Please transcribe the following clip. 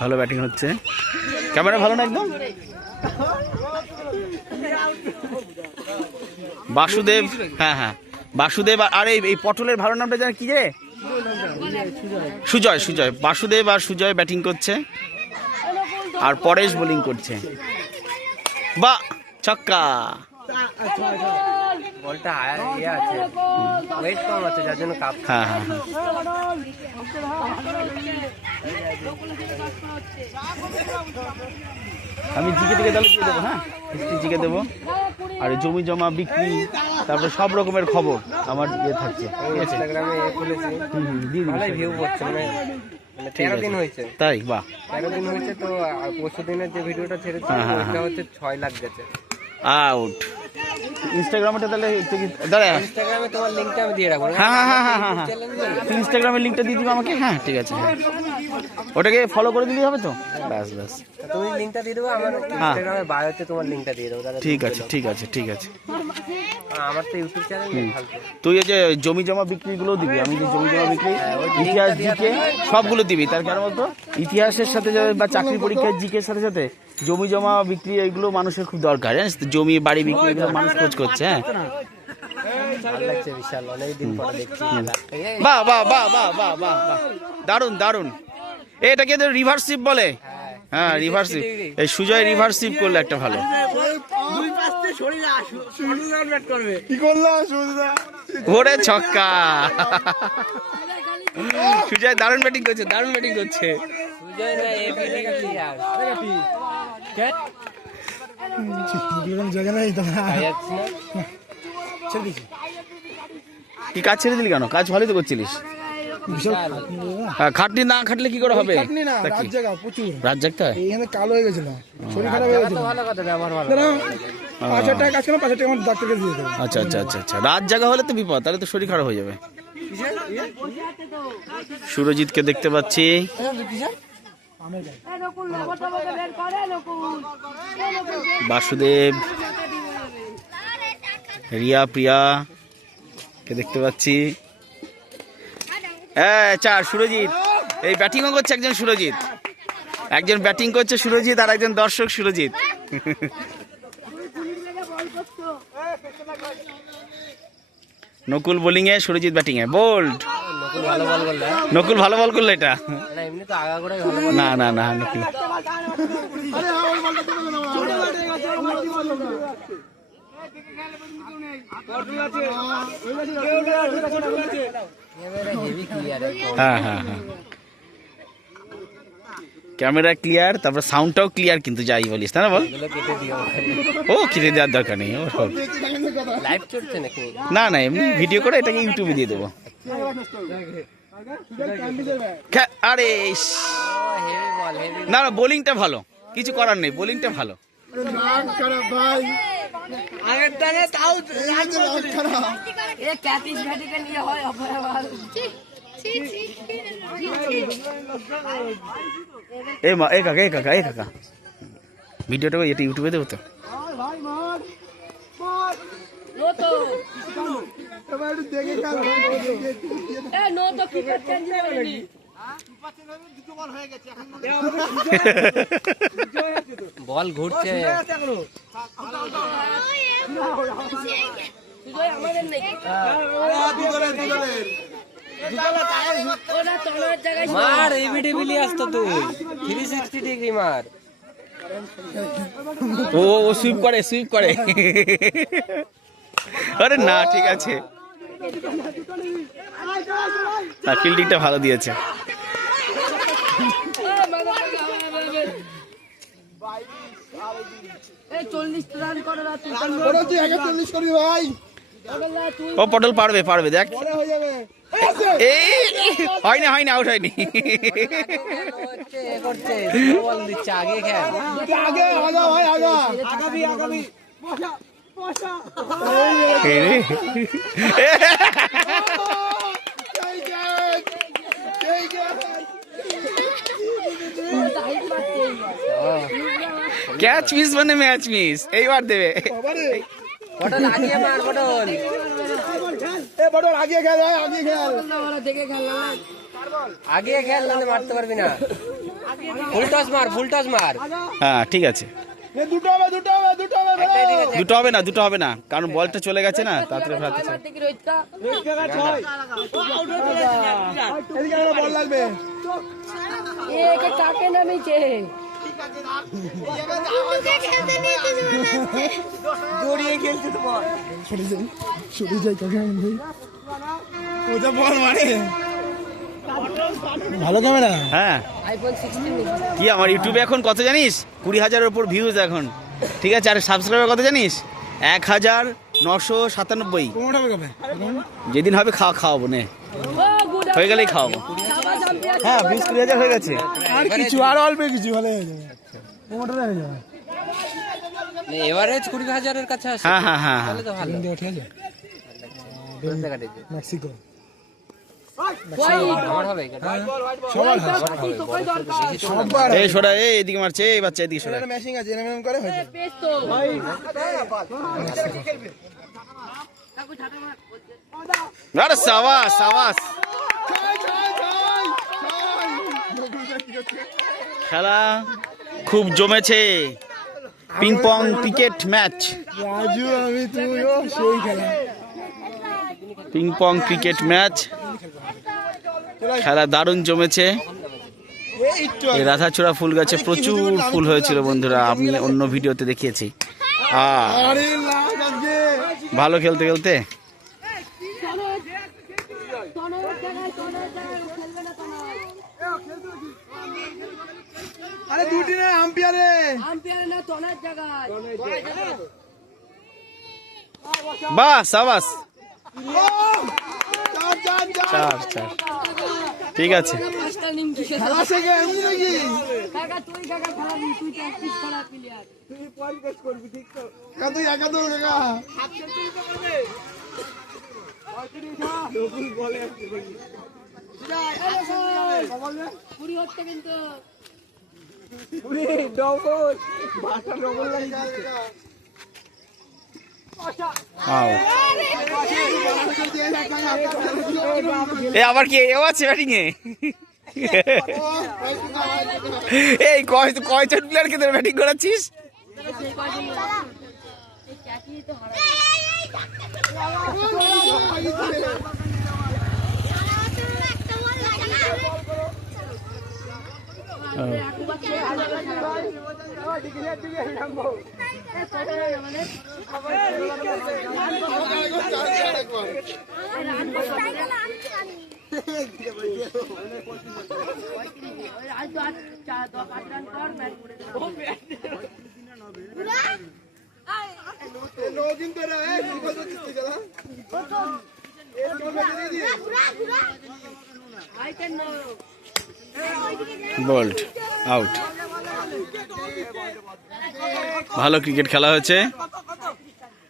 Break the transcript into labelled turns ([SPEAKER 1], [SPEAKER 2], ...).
[SPEAKER 1] ভালো ব্যাটিং হচ্ছে। ক্যামেরা ভালো না একদম? বাসুদেব হ্যাঁ হ্যাঁ। বাসুদেব আর- এই পটলের ভালো নামটা জানেন কি রে? সুজয় সুজয়। বাসুদেব আর সুজয় ব্যাটিং করছে। আর পরেশ বোলিং করছে। বা ছক্কা।
[SPEAKER 2] বলটা ইয়ে আছে। ওয়েট কম আছে যার জন্য কাপ
[SPEAKER 1] হ্যাঁ হ্যাঁ হ্যাঁ। আমি জিকে থেকে তাহলে দিয়ে দেবো হ্যাঁ? হিস্ট্রি জিকে দেবো। আর জমি জমা বিক্রি তারপরে সব রকমের খবর আমার ইয়ে থাকছে
[SPEAKER 2] মানে মানে তেরো দিন হয়েছে।
[SPEAKER 1] তাই বাহ।
[SPEAKER 2] তেরো দিন হয়েছে তো পরশু দিনের যে ভিডিওটা ছেড়েছি
[SPEAKER 1] হ্যাঁ, হ্যাঁ,
[SPEAKER 2] হচ্ছে ছয় লাখ গেছে।
[SPEAKER 1] আউট ইনস্টাগ্রামটা তাহলে দাঁড়া।
[SPEAKER 2] ইনস্টাগ্রামে তোমার লিঙ্কটা আমি দিয়ে রাখব।
[SPEAKER 1] হ্যাঁ হ্যাঁ হ্যাঁ হ্যাঁ হ্যাঁ। ইনস্টাগ্রামের লিঙ্কটা দিয়ে দিবি আমাকে? হ্যাঁ ঠিক আছে হ্যাঁ। ওটাকে ফলো করে দিলেই হবে তো? ব্যাস ব্যাস।
[SPEAKER 2] তুমি লিঙ্কটা দিয়ে দেবো আমার ইনস্টাগ্রামে বায়োতে তোমার লিঙ্কটা দিয়ে দেবো তাহলে
[SPEAKER 1] ঠিক আছে ঠিক আছে ঠিক আছে।
[SPEAKER 2] আমার তো ইউটিউব চ্যানেল
[SPEAKER 1] তুই এই যে জমি জমা বিক্রিগুলো দিবি আমি যে জমি জমা বিক্রি ইতিহাস জিকে সবগুলো দিবি তার কারণ বলতো ইতিহাসের সাথে যাবে বা চাকরি পরীক্ষার জিকের সাথে সাথে জমি জমা বিক্রি এগুলো মানুষের খুব দরকার জানিস তো? জমি বাড়ি বিক্রি এগুলো মানুষ খোঁজ করছে হ্যাঁ। বাহ বাহ বাহ বাহ বাহ বাহ বাহ। দারুণ দারুণ এটাকে রিভার্সিভ বলে। হ্যাঁ রিভার্সিভ এই সুজয় রিভার্সিভ করলে একটা ভালো। ওরে ছক্কা। সুজয় দারুণ ব্যাটিং করছে, দারুণ ব্যাটিং করছে। কি কাজ ছেড়ে দিলি কেন? কাজ ভালোই তো করছিলিস। খাটনি। না খাটলে কি করে হবে?
[SPEAKER 3] খাটনি না রাত
[SPEAKER 1] কি?
[SPEAKER 3] প্রচুর।
[SPEAKER 1] রাত জাগতে হয়?
[SPEAKER 3] এইখানে কালো হয়ে গেছিল শরীর খারাপ হয়ে গেছিল।
[SPEAKER 2] ভালো কথা ব্যবহার ভালো।
[SPEAKER 3] পাঁচ টাকা কাজ করলাম পাঁচ হাজার টাকা আমার ডাক্তারকে দিয়ে দেবো।
[SPEAKER 1] আচ্ছা আচ্ছা আচ্ছা আচ্ছা। রাত জাগা হলে তো বিপদ তাহলে তো শরীর খারাপ হয়ে যাবে। সুরজিৎকে দেখতে পাচ্ছি। বাসুদেব রিয়া প্রিয়া কে দেখতে পাচ্ছি। হ্যাঁ চার, সুরজিৎ। এই ব্যাটিংও করছে একজন সুরজিৎ। একজন ব্যাটিং করছে সুরজিৎ আর একজন দর্শক সুরজিৎ। নকুল বোলিং এ সুরজিৎ ব্যাটিং এ বোল্ড
[SPEAKER 2] নকুল ভালো বল করলে
[SPEAKER 1] এটা।
[SPEAKER 2] না
[SPEAKER 1] না না, নকুল। হ্যাঁ হ্যাঁ হ্যাঁ। ক্যামেরা ক্লিয়ার, তারপর সাউন্ডটাও ক্লিয়ার কিন্তু যাই বলিস না বল? ও, কেটে দেওয়ার দরকার নেই না না, এমনি ভিডিও করে এটাকে ইউটিউবে দিয়ে দেবো। আরে না বোলিংটা ভালো, কিছু করার নেই বোলিংটা ভালো।
[SPEAKER 3] রাগ খারাপ ভাই আগের টানে তাও রাগ খারাপ
[SPEAKER 1] এ মা এ কাকা এ কাকা এ কাকা। ভিডিওটা এটা ইউটিউবে দেবো তো।
[SPEAKER 3] দেখে
[SPEAKER 2] বল ঘুরছে। মার এবিডি বিলি আসতো তুই। থ্রি সিক্সটি ডিগ্রি মার।
[SPEAKER 1] ও ও সুইপ করে সুইপ করে। আরে না, ঠিক আছে। না ফিল্ডিংটা ভালো দিয়েছে। পটল পারবে পারবে দেখ।
[SPEAKER 3] হয়ে
[SPEAKER 1] হয়নি হয়নি আউট হয়নি।
[SPEAKER 2] আগে খেল
[SPEAKER 3] আগে আগা ভাই আগা আগাবি আগাবি
[SPEAKER 1] এই রে।
[SPEAKER 3] এই গেট এই গেট
[SPEAKER 1] ক্যাচ মিস মানে ম্যাচ মিস এইবার দেবে
[SPEAKER 2] আগে মার
[SPEAKER 3] এ আগে খেল আগে খেল।
[SPEAKER 2] আগে খেল নাহলে মারতে পারবি না। ফুল টস মার ফুল টস মার।
[SPEAKER 1] হ্যাঁ ঠিক আছে।
[SPEAKER 3] দুটো হবে দুটো হবে দুটো হবে
[SPEAKER 2] একটাই ঠিক আছে।
[SPEAKER 1] দুটো হবে না দুটো হবে না কারণ বলটা চলে গেছে না তাড়াতাড়ি ফেরাতে
[SPEAKER 3] বল লাগবে
[SPEAKER 4] একে কাকে নামিছে
[SPEAKER 3] সরে যাই সরে যাই কাকে আমি ওটা বল মারে ভালো ক্যামেরা
[SPEAKER 1] হ্যাঁ। কি আমার ইউটিউবে এখন কত জানিস? কুড়ি হাজারের উপর ভিউজ এখন। ঠিক আছে আর সাবস্ক্রাইবার কত জানিস? এক হাজার নশো সাতানব্বই। যেদিন হবে খাওয়া খাওয়াবো নে। হয়ে গেলেই খাওয়াবো। হ্যাঁ বিশ কুড়ি হাজার হয়ে গেছে।
[SPEAKER 3] আর কিছু আর অল্প কিছু ভালো হয়ে যাবে। প্রমোটার হয়ে যাবে।
[SPEAKER 2] এভারেজ কুড়ি হাজারের কাছে আসে।
[SPEAKER 1] হ্যাঁ হ্যাঁ হ্যাঁ হ্যাঁ
[SPEAKER 2] তাহলে তো ভালো।
[SPEAKER 3] ঠিক আছে।
[SPEAKER 2] দশ টাকা দিতে।
[SPEAKER 3] মেক্সিকো
[SPEAKER 1] এই সোডা এই এদিকে মারছে এই বাচ্চা এদিকে সোডা
[SPEAKER 3] ম্যাচিং আছে এরকম করে হয়ে যাবে।
[SPEAKER 1] আরে সাবাস সাবাস। খেলা খুব জমেছে। Ping pong cricket match
[SPEAKER 3] Raju আমি তুইও সেই খেলা।
[SPEAKER 1] পিং পং ক্রিকেট ম্যাচ খেলা দারুণ জমেছে।
[SPEAKER 3] এই
[SPEAKER 1] রাধাচূড়া ফুল গাছে প্রচুর ফুল হয়েছিল বন্ধুরা আমি অন্য ভিডিওতে দেখিয়েছি। ভালো খেলতে খেলতে
[SPEAKER 3] আরে দুটি না আম্পিয়ারে।
[SPEAKER 4] আম্পায়ার না তনার জায়গায়।
[SPEAKER 1] বাহ সাবাস
[SPEAKER 3] চার
[SPEAKER 1] ঠিক আছে।
[SPEAKER 4] নিমকি খেতে
[SPEAKER 1] এ, আবার কি? এও আছে ব্যাটিং এ? এই, কয়, কয়জন প্লেয়ারকে তোর ব্যাটিং করাচ্ছিস?
[SPEAKER 4] তো আট রান কর ম্যাচ করে
[SPEAKER 3] নো কিন্তু রে
[SPEAKER 1] বোল্ড আউট ভালো ক্রিকেট খেলা হয়েছে।